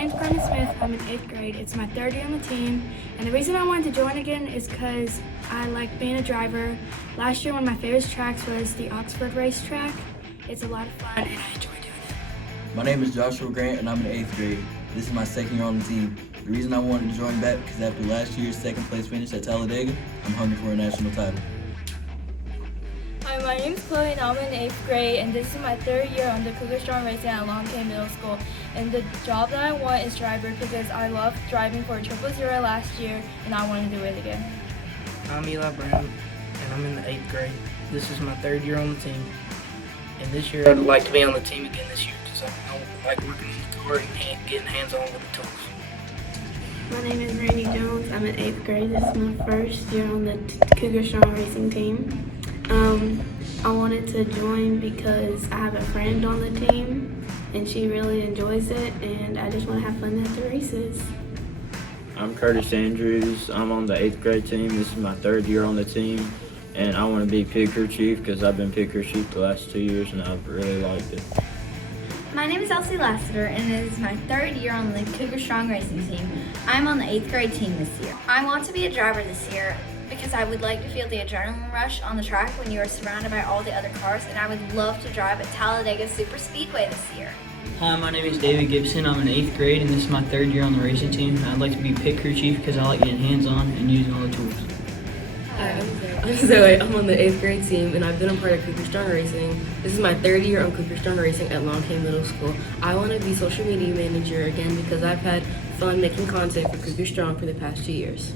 name's Carmen Smith. I'm in 8th grade. It's my 3rd year on the team. And the reason I wanted to join again is because I like being a driver. Last year, one of my favorite tracks was the Oxford racetrack. It's a lot of fun and I enjoy doing it. My name is Joshua Grant and I'm in 8th grade. This is my 2nd year on the team. The reason I wanted to join back because after last year's 2nd place finish at Talladega, I'm hungry for a national title. Hi, my name is Chloe and I'm in 8th grade, and this is my 3rd year on the Cougar Racing at Long Cane Middle School. And the job that I want is driver because I loved driving for 000 last year and I want to do it again. I'm Eli Brown and I'm in the 8th grade. This is my 3rd year on the team. And this year I'd like to be on the team again this year because I like working in the car and getting hands-on with the tools. My name is Randy Jones. I'm in 8th grade. This is my 1st year on the Cougar Racing team. I wanted to join because I have a friend on the team and she really enjoys it and I just want to have fun at the races. I'm Curtis Andrews. I'm on the 8th grade team. This is my 3rd year on the team and I want to be pit crew chief because I've been pit crew chief the last 2 years and I've really liked it. My name is Elsie Lassetter and it is my 3rd year on the Cougar Racing team. I'm on the 8th grade team this year. I want to be a driver this year because I would like to feel the adrenaline rush on the track when you are surrounded by all the other cars, and I would love to drive at Talladega Super Speedway this year. Hi, my name is David Gibson. I'm in 8th grade and this is my 3rd year on the racing team. I'd like to be pit crew chief because I like getting hands-on and using all the tools. Hi, I'm Zoe. I'm on the 8th grade team and I've been a part of Cougar Racing. This is my 3rd year on Cougar Racing at Long Cane Middle School. I want to be social media manager again because I've had fun making content for Cougar Strong for the past 2 years.